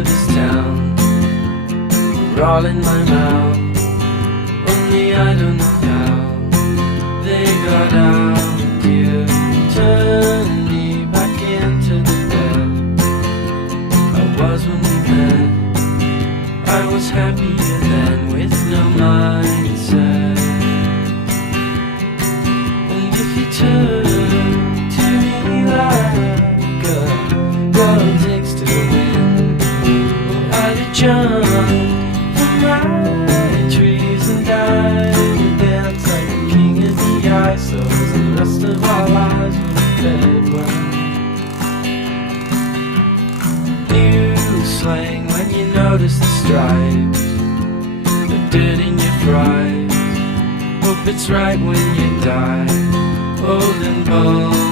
for this town were all in my mouth. Only I don't know how they got out. You turned me back into the bed I was when we met. I was happier then with no mindset. And if you turn to me like a girl takes to the wind, oh, I'd have jumped from my trees and died and dance like a king in the ice. So the rest of our lives were fed well. New slang when you notice the stripes, the dirt in your fries. Hope it's right when you die, old and bald.